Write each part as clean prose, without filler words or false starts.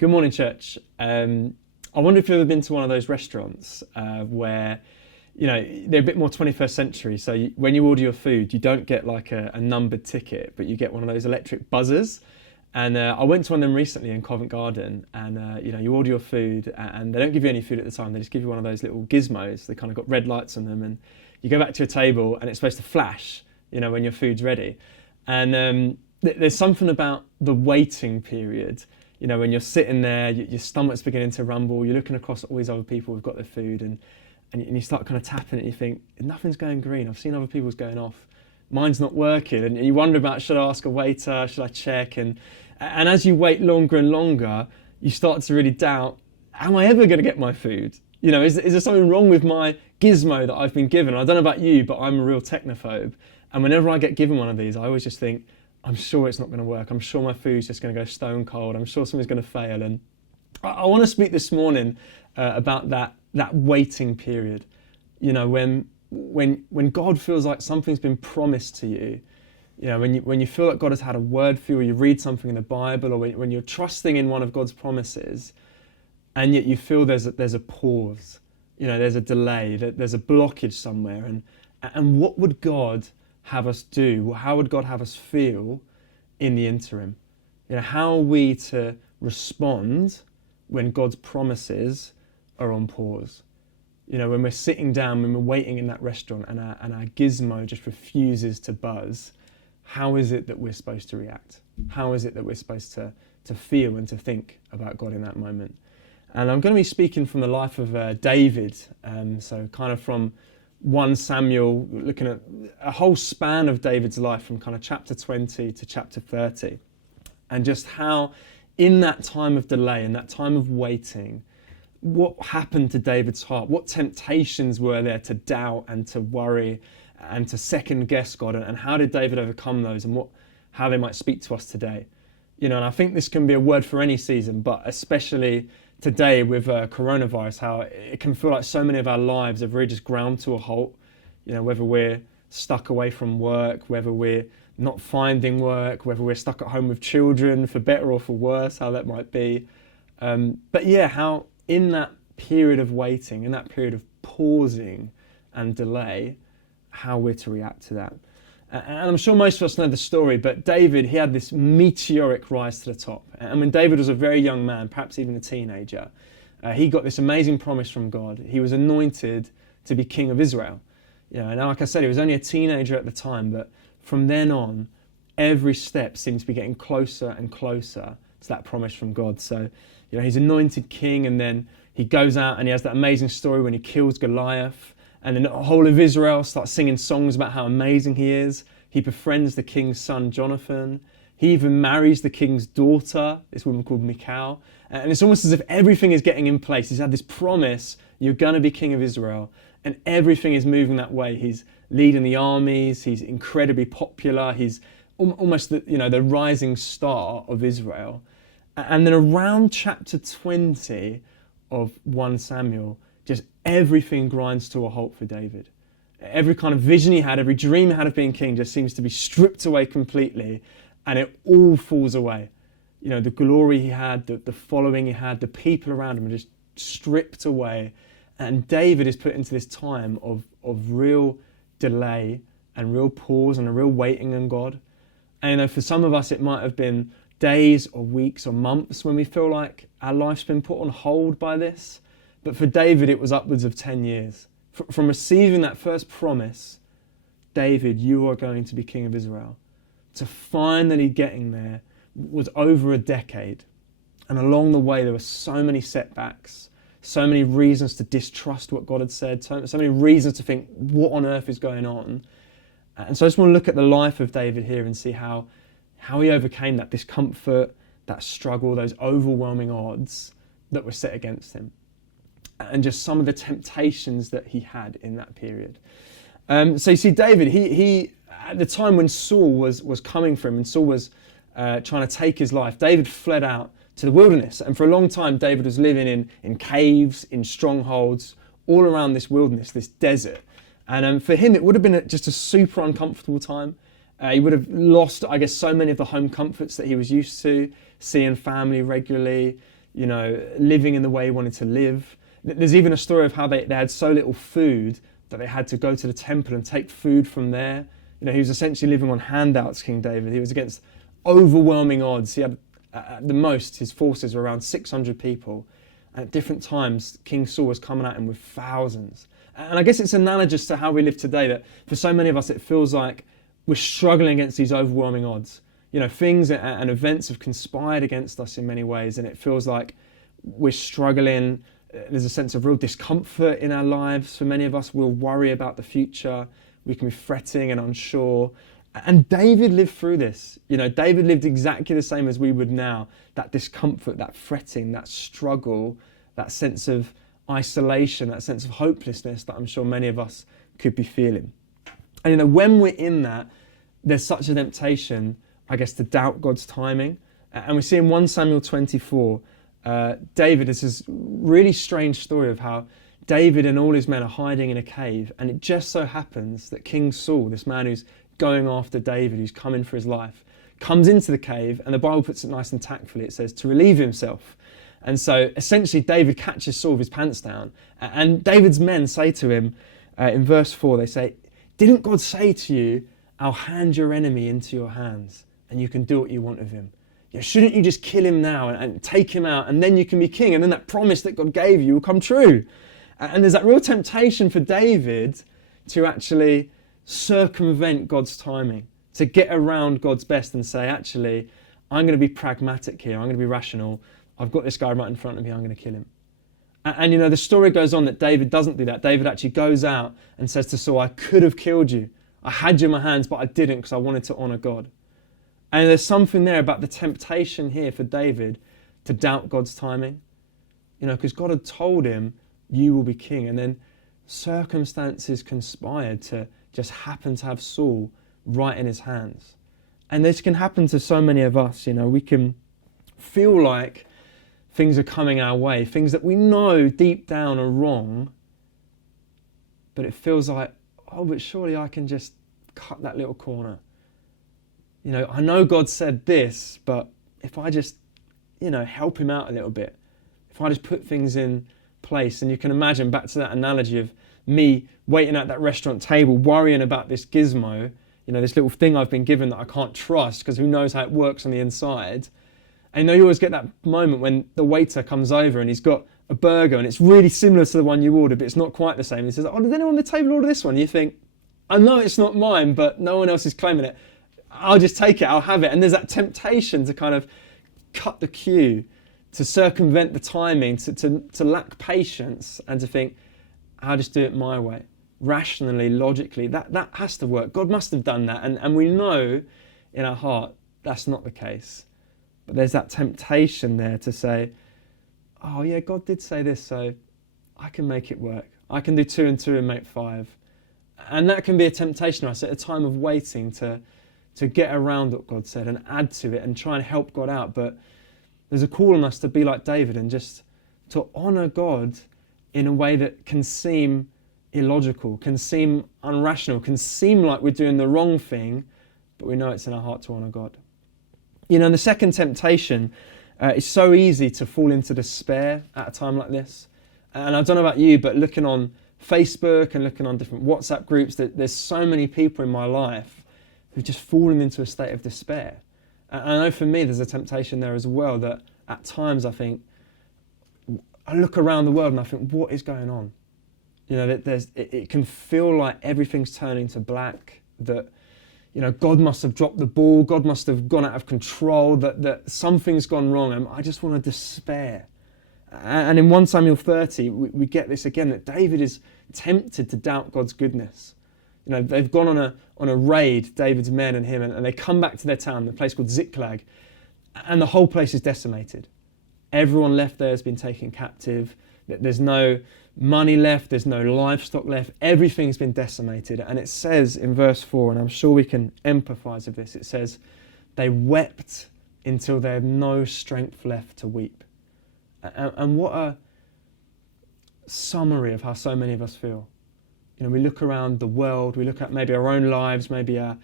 Good morning, church. I wonder if you've ever been to one of those restaurants where, they're a bit more 21st century. So when you order your food, you don't get like a numbered ticket, but you get one of those electric buzzers. And I went to one of them recently in Covent Garden, and you order your food, and they don't give you any food at the time. They just give you one of those little gizmos. They kind of got red lights on them, and you go back to your table, and it's supposed to flash, when your food's ready. And there's something about the waiting period. When you're sitting there, your stomach's beginning to rumble, you're looking across at all these other people who've got their food, and you start kind of tapping it, and you think, nothing's going green. I've seen other people's going off. Mine's not working. And you wonder about, should I ask a waiter? Should I check? And as you wait longer and longer, you start to really doubt, am I ever going to get my food? Is there something wrong with my gizmo that I've been given? I don't know about you, but I'm a real technophobe. And whenever I get given one of these, I always just think, I'm sure it's not going to work. I'm sure my food's just going to go stone cold. I'm sure something's going to fail. And I want to speak this morning about that waiting period. When God feels like something's been promised to you, when you feel like God has had a word for you, or you read something in the Bible, or when you're trusting in one of God's promises, and yet you feel there's a pause, there's a delay, there's a blockage somewhere. And what would God have us do? How would God have us feel in the interim? How are we to respond when God's promises are on pause? When we're sitting down, when we're waiting in that restaurant, and our gizmo just refuses to buzz, how is it that we're supposed to react? How is it that we're supposed to feel and to think about God in that moment? And I'm going to be speaking from the life of David, so kind of from 1 Samuel, looking at a whole span of David's life from kind of chapter 20 to chapter 30, and just how in that time of delay, in that time of waiting, what happened to David's heart? What temptations were there to doubt and to worry and to second guess God? And how did David overcome those, and how they might speak to us today? And I think this can be a word for any season, but especially today with coronavirus, how it can feel like so many of our lives have really just ground to a halt. Whether we're stuck away from work, whether we're not finding work, whether we're stuck at home with children, for better or for worse, how that might be. But yeah, how in that period of waiting, in that period of pausing and delay, how we're to react to that. And I'm sure most of us know the story, but David, he had this meteoric rise to the top. And when David was a very young man, perhaps even a teenager, he got this amazing promise from God. He was anointed to be king of Israel. And like I said, he was only a teenager at the time, but from then on, every step seemed to be getting closer and closer to that promise from God. So, he's anointed king, and then he goes out and he has that amazing story when he kills Goliath. And then the whole of Israel starts singing songs about how amazing he is. He befriends the king's son, Jonathan. He even marries the king's daughter, this woman called Michal. And it's almost as if everything is getting in place. He's had this promise, you're going to be king of Israel. And everything is moving that way. He's leading the armies. He's incredibly popular. He's almost the rising star of Israel. And then around chapter 20 of 1 Samuel, just everything grinds to a halt for David. Every kind of vision he had, every dream he had of being king just seems to be stripped away completely, and it all falls away. The glory he had, the following he had, the people around him are just stripped away. And David is put into this time of real delay and real pause and a real waiting on God. And for some of us, it might have been days or weeks or months when we feel like our life's been put on hold by this. But for David, it was upwards of 10 years. From receiving that first promise, David, you are going to be king of Israel, to finally getting there was over a decade. And along the way, there were so many setbacks, so many reasons to distrust what God had said, so many reasons to think, what on earth is going on? And so I just want to look at the life of David here and see how he overcame that discomfort, that struggle, those overwhelming odds that were set against him, and just some of the temptations that he had in that period. So you see, David, he at the time when Saul was coming for him, and Saul was trying to take his life, David fled out to the wilderness. And for a long time, David was living in caves, in strongholds, all around this wilderness, this desert. And for him, it would have been just a super uncomfortable time. He would have lost, I guess, so many of the home comforts that he was used to, seeing family regularly, living in the way he wanted to live. There's even a story of how they had so little food that they had to go to the temple and take food from there. He was essentially living on handouts, King David. He was against overwhelming odds. He had, at the most, his forces were around 600 people. And at different times, King Saul was coming at him with thousands. And I guess it's analogous to how we live today, that for so many of us, it feels like we're struggling against these overwhelming odds. Things and events have conspired against us in many ways, and it feels like we're struggling. There's a sense of real discomfort in our lives. For many of us, we'll worry about the future. We can be fretting and unsure. And David lived through this. David lived exactly the same as we would now. That discomfort, that fretting, that struggle, that sense of isolation, that sense of hopelessness that I'm sure many of us could be feeling. And when we're in that, there's such a temptation, I guess, to doubt God's timing. And we see in 1 Samuel 24, David, it's this really strange story of how David and all his men are hiding in a cave, and it just so happens that King Saul, this man who's going after David, who's coming for his life, comes into the cave, and the Bible puts it nice and tactfully. It says to relieve himself. And so essentially David catches Saul with his pants down, and David's men say to him in verse 4, they say, "Didn't God say to you, I'll hand your enemy into your hands and you can do what you want of him? Shouldn't you just kill him now and take him out, and then you can be king, and then that promise that God gave you will come true?" And there's that real temptation for David to actually circumvent God's timing, to get around God's best and say, actually, I'm going to be pragmatic here, I'm going to be rational. I've got this guy right in front of me, I'm going to kill him. And the story goes on that David doesn't do that. David actually goes out and says to Saul, I could have killed you. I had you in my hands, but I didn't because I wanted to honour God. And there's something there about the temptation here for David to doubt God's timing. Because God had told him, you will be king. And then circumstances conspired to just happen to have Saul right in his hands. And this can happen to so many of us. We can feel like things are coming our way, things that we know deep down are wrong, but it feels like, oh, but surely I can just cut that little corner. I know God said this, but if I just, help him out a little bit, if I just put things in place, and you can imagine back to that analogy of me waiting at that restaurant table, worrying about this gizmo, this little thing I've been given that I can't trust because who knows how it works on the inside. And you always get that moment when the waiter comes over and he's got a burger and it's really similar to the one you ordered, but it's not quite the same. He says, oh, did anyone on the table order this one? And you think, I know it's not mine, but no one else is claiming it. I'll just take it, I'll have it. And there's that temptation to kind of cut the queue, to circumvent the timing, to lack patience and to think, I'll just do it my way. Rationally, logically, that has to work. God must have done that. And we know in our heart that's not the case. But there's that temptation there to say, oh yeah, God did say this, so I can make it work. I can do 2 and 2 and make 5. And that can be a temptation, I say, at a time of waiting to get around what God said and add to it and try and help God out. But there's a call on us to be like David and just to honour God in a way that can seem illogical, can seem unrational, can seem like we're doing the wrong thing, but we know it's in our heart to honour God. And the second temptation, it's so easy to fall into despair at a time like this. And I don't know about you, but looking on Facebook and looking on different WhatsApp groups, there's so many people in my life who've just fallen into a state of despair. And I know for me there's a temptation there as well, that at times I think, I look around the world and I think, what is going on? That it can feel like everything's turning to black, that God must have dropped the ball, God must have gone out of control, that something's gone wrong, and I just want to despair. And in 1 Samuel 30, we get this again, that David is tempted to doubt God's goodness. They've gone on a raid, David's men and him, and they come back to their town, the place called Ziklag, and the whole place is decimated. Everyone left there has been taken captive. There's no money left, there's no livestock left, everything's been decimated. And it says in verse 4, and I'm sure we can empathise with this, it says, they wept until they had no strength left to weep. And what a summary of how so many of us feel. We look around the world, we look at maybe our own lives, maybe our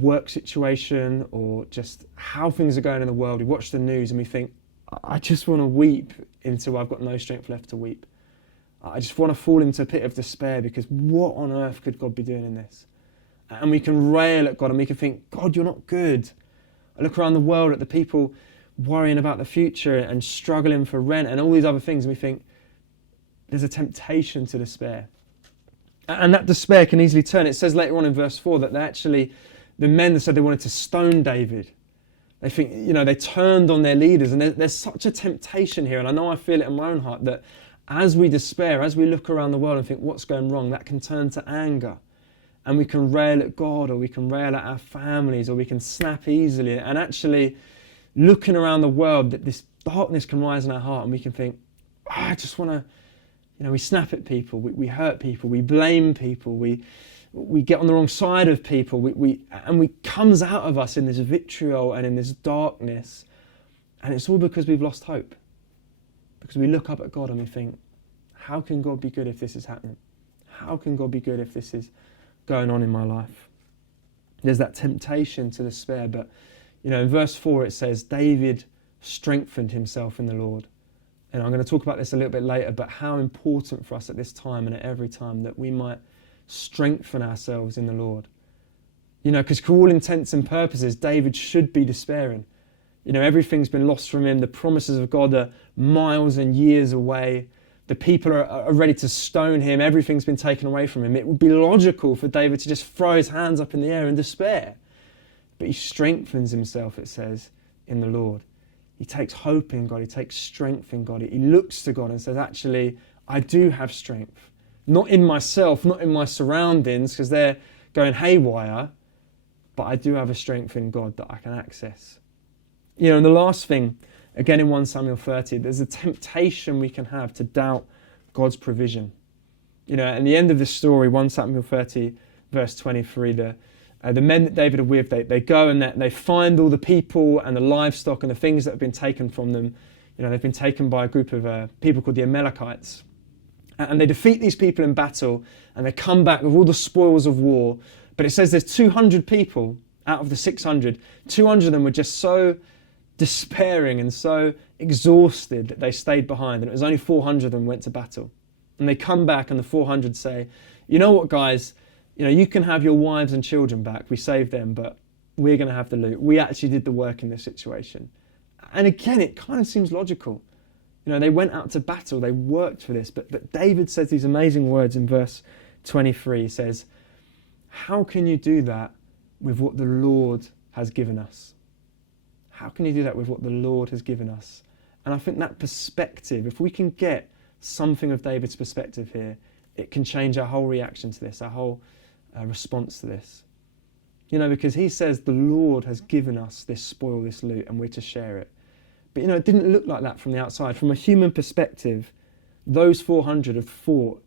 work situation, or just how things are going in the world. We watch the news and we think, I just want to weep until I've got no strength left to weep. I just want to fall into a pit of despair, because what on earth could God be doing in this? And we can rail at God and we can think, God, you're not good. I look around the world at the people worrying about the future and struggling for rent and all these other things, and we think there's a temptation to despair. And that despair can easily turn. It says later on in verse 4 that the men said they wanted to stone David. They think, they turned on their leaders, and there's such a temptation here. And I know I feel it in my own heart that as we despair, as we look around the world and think what's going wrong, that can turn to anger. And we can rail at God, or we can rail at our families, or we can snap easily. And actually, looking around the world, that this darkness can rise in our heart, and we can think, I just want to, we snap at people, we hurt people, we blame people, we get on the wrong side of people, we comes out of us in this vitriol and in this darkness, and it's all because we've lost hope. Because we look up at God and we think, how can God be good if this is happening? How can God be good if this is going on in my life? There's that temptation to despair, but in verse 4 it says, David strengthened himself in the Lord. And I'm going to talk about this a little bit later, but how important for us at this time and at every time that we might strengthen ourselves in the Lord. Because for all intents and purposes, David should be despairing. Everything's been lost from him. The promises of God are miles and years away. The people are ready to stone him. Everything's been taken away from him. It would be logical for David to just throw his hands up in the air in despair. But he strengthens himself, it says, in the Lord. He takes hope in God. He takes strength in God. He looks to God and says, actually, I do have strength. Not in myself, not in my surroundings, because they're going haywire, but I do have a strength in God that I can access. And the last thing, again in 1 Samuel 30, there's a temptation we can have to doubt God's provision. At the end of the story, 1 Samuel 30, verse 23, the men that David are with, they go and they find all the people and the livestock and the things that have been taken from them. They've been taken by a group of people called the Amalekites. And they defeat these people in battle, and they come back with all the spoils of war. But it says there's 200 people out of the 600. 200 of them were just so despairing and so exhausted that they stayed behind, and it was only 400 of them went to battle. And they come back and the 400 say, you know what, guys, you can have your wives and children back, we saved them, but we're going to have the loot. We actually did the work in this situation. And again, it kind of seems logical. They went out to battle, they worked for this, but David says these amazing words in verse 23. He says, how can you do that with what the Lord has given us? How can you do that with what the Lord has given us? And I think that perspective, if we can get something of David's perspective here, it can change our whole reaction to this, our whole response to this. Because he says the Lord has given us this spoil, this loot, and we're to share it. But it didn't look like that from the outside. From a human perspective, those 400 have fought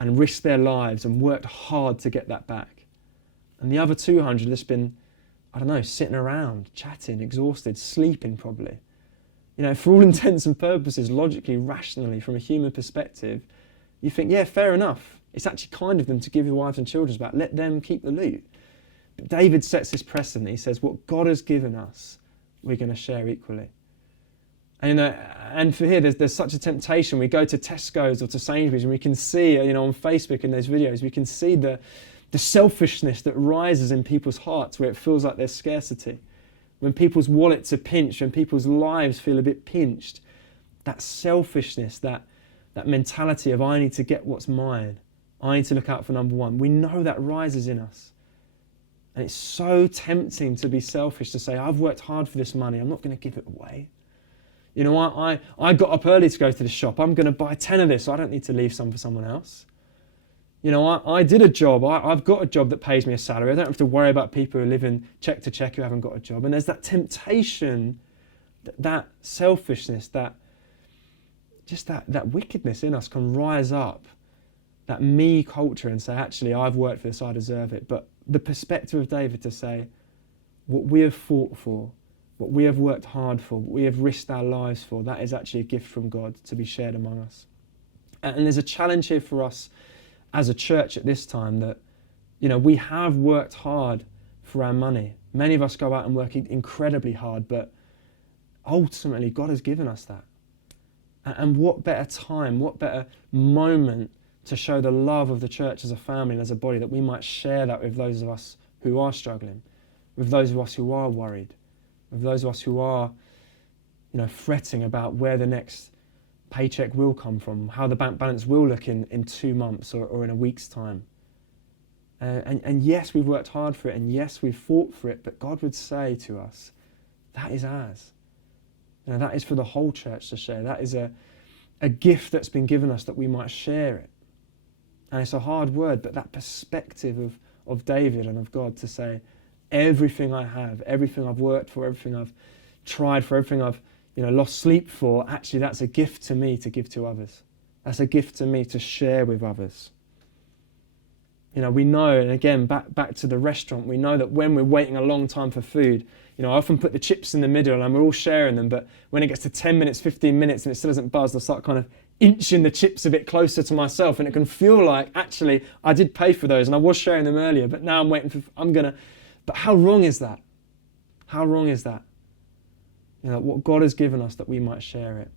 and risked their lives and worked hard to get that back. And the other 200 have just been, sitting around, chatting, exhausted, sleeping probably. For all intents and purposes, logically, rationally, from a human perspective, you think, yeah, fair enough. It's actually kind of them to give your wives and children back. Let them keep the loot. But David sets this precedent. He says, what God has given us, we're going to share equally. And for here, there's such a temptation. We go to Tesco's or to Sainsbury's and we can see, on Facebook in those videos, we can see the selfishness that rises in people's hearts where it feels like there's scarcity. When people's wallets are pinched, when people's lives feel a bit pinched, that selfishness, that mentality of I need to get what's mine, I need to look out for number one, we know that rises in us. And it's so tempting to be selfish, to say, I've worked hard for this money, I'm not going to give it away. I got up early to go to the shop, I'm going to buy 10 of this, so I don't need to leave some for someone else. I did a job, I've got a job that pays me a salary, I don't have to worry about people who live in check to check who haven't got a job. And there's that temptation, that selfishness, that wickedness in us can rise up, that me culture, and say, actually, I've worked for this, I deserve it. But the perspective of David to say, what we have fought for, what we have worked hard for, what we have risked our lives for, that is actually a gift from God to be shared among us. And there's a challenge here for us as a church at this time that, we have worked hard for our money. Many of us go out and work incredibly hard, but ultimately God has given us that. And what better time, what better moment to show the love of the church as a family and as a body, that we might share that with those of us who are struggling, with those of us who are worried, with those of us who are, fretting about where the next paycheck will come from, how the bank balance will look in 2 months or in a week's time. And yes, we've worked hard for it, and yes, we've fought for it, but God would say to us, that is ours. That is for the whole church to share. That is a gift that's been given us that we might share it. And it's a hard word, but that perspective of David and of God to say, everything I have, everything I've worked for, everything I've tried for, everything I've lost sleep for, actually that's a gift to me to give to others. That's a gift to me to share with others. We know, and again, back to the restaurant, we know that when we're waiting a long time for food, I often put the chips in the middle and we're all sharing them, but when it gets to 10 minutes, 15 minutes and it still hasn't buzzed, I start kind of inching the chips a bit closer to myself, and it can feel like, actually, I did pay for those and I was sharing them earlier, but now I'm waiting but how wrong is that? How wrong is that? What God has given us that we might share it.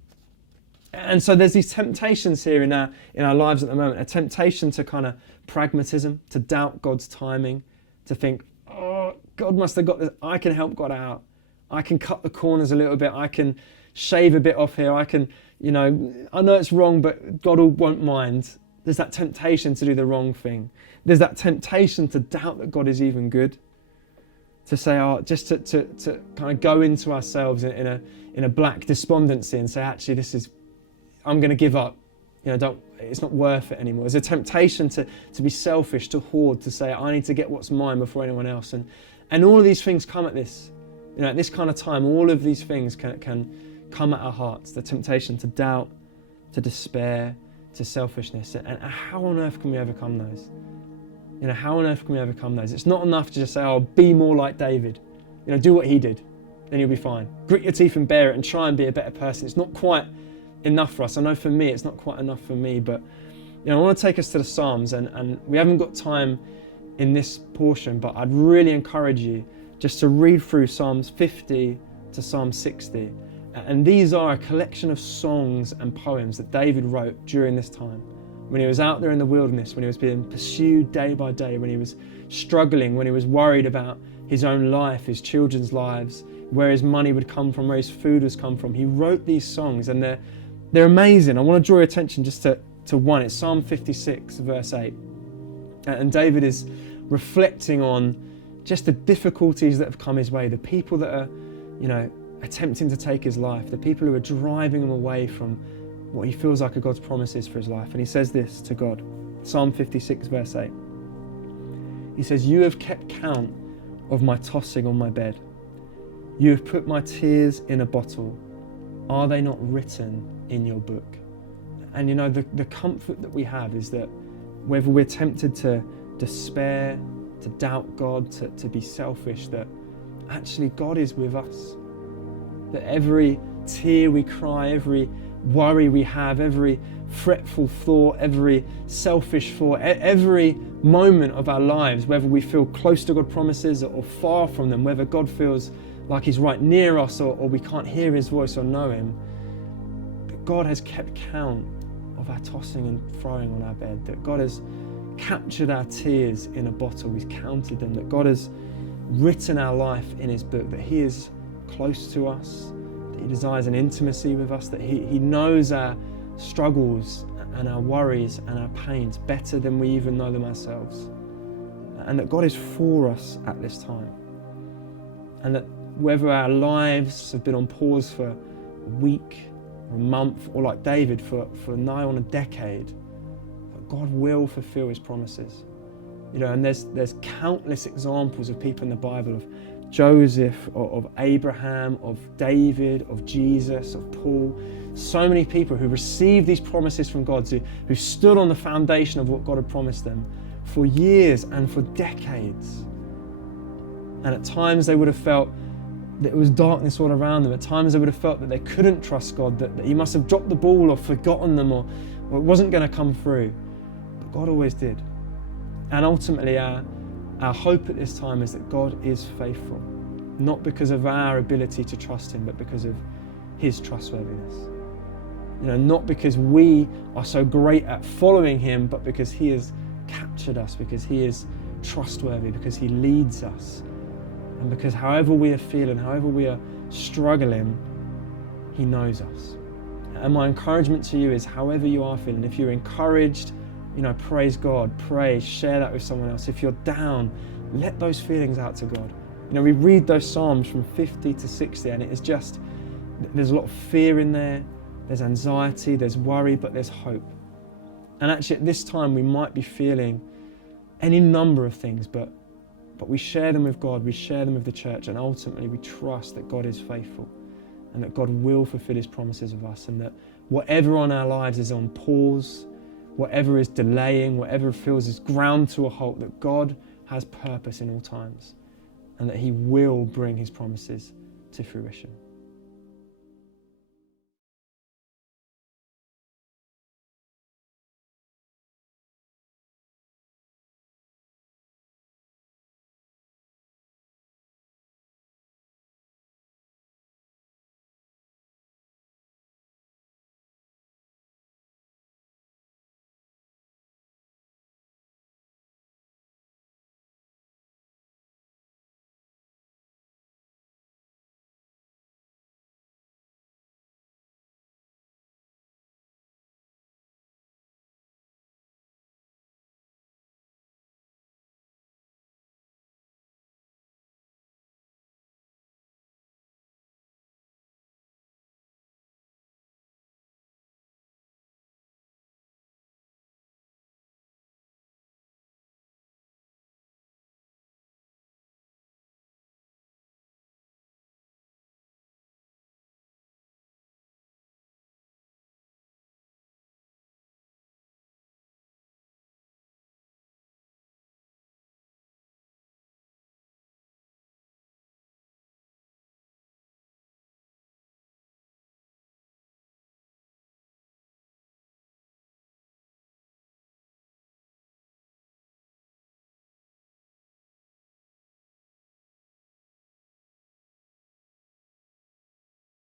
And so there's these temptations here in our lives at the moment, a temptation to kind of pragmatism, to doubt God's timing, to think, oh, God must have got this, I can help God out, I can cut the corners a little bit, I can shave a bit off here, I can, I know it's wrong, but God won't mind. There's that temptation to do the wrong thing. There's that temptation to doubt that God is even good, to say, just to kind of go into ourselves in a black despondency and say, actually, I'm going to give up. It's not worth it anymore. There's a temptation to be selfish, to hoard, to say, I need to get what's mine before anyone else. And all of these things come at this. At this kind of time, all of these things can come at our hearts. The temptation to doubt, to despair, to selfishness. And how on earth can we overcome those? How on earth can we overcome those? It's not enough to just say, be more like David. Do what he did, then you'll be fine. Grit your teeth and bear it and try and be a better person. It's not quite enough for us. I know for me, it's not quite enough for me, but I want to take us to the Psalms, and we haven't got time in this portion, but I'd really encourage you just to read through Psalms 50 to Psalm 60. And these are a collection of songs and poems that David wrote during this time, when he was out there in the wilderness, when he was being pursued day by day, when he was struggling, when he was worried about his own life, his children's lives, where his money would come from, where his food was come from. He wrote these songs, and they're amazing. I want to draw your attention just to one. It's Psalm 56, verse 8. And David is reflecting on just the difficulties that have come his way, the people that are, attempting to take his life, the people who are driving him away from what he feels like are God's promises for his life. And he says this to God, Psalm 56, verse 8. He says, you have kept count of my tossing on my bed. You have put my tears in a bottle. Are they not written in your book? And the comfort that we have is that whether we're tempted to despair, to doubt God, to be selfish, that actually God is with us. That every tear we cry, every worry we have, every fretful thought, every selfish thought, every moment of our lives, whether we feel close to God's promises or far from them, whether God feels like he's right near us or we can't hear his voice or know him, but God has kept count of our tossing and throwing on our bed, that God has captured our tears in a bottle, he's counted them, that God has written our life in his book, that he is close to us, that he desires an intimacy with us, that he knows our struggles and our worries and our pains better than we even know them ourselves, and that God is for us at this time, and that whether our lives have been on pause for a week or a month, or like David for nigh on a decade, that God will fulfill his promises. And there's countless examples of people in the Bible, of Joseph, of Abraham, of David, of Jesus, of Paul, so many people who received these promises from God, who stood on the foundation of what God had promised them for years and for decades. And at times they would have felt that it was darkness all around them. At times they would have felt that they couldn't trust God, that he must have dropped the ball or forgotten them, or it wasn't going to come through. But God always did. And ultimately our hope at this time is that God is faithful, not because of our ability to trust him, but because of his trustworthiness. Not because we are so great at following him, but because he has captured us, because he is trustworthy, because he leads us, and because however we are feeling, however we are struggling, he knows us. And my encouragement to you is, however you are feeling, if you're encouraged, praise God, pray, share that with someone else. If you're down, let those feelings out to God. We read those Psalms from 50 to 60, and it is just, there's a lot of fear in there, there's anxiety, there's worry, but there's hope. And actually at this time we might be feeling any number of things, but we share them with God, we share them with the church, and ultimately we trust that God is faithful and that God will fulfill his promises of us, and that whatever on our lives is on pause, whatever is delaying, whatever feels is ground to a halt, that God has purpose in all times and that he will bring his promises to fruition.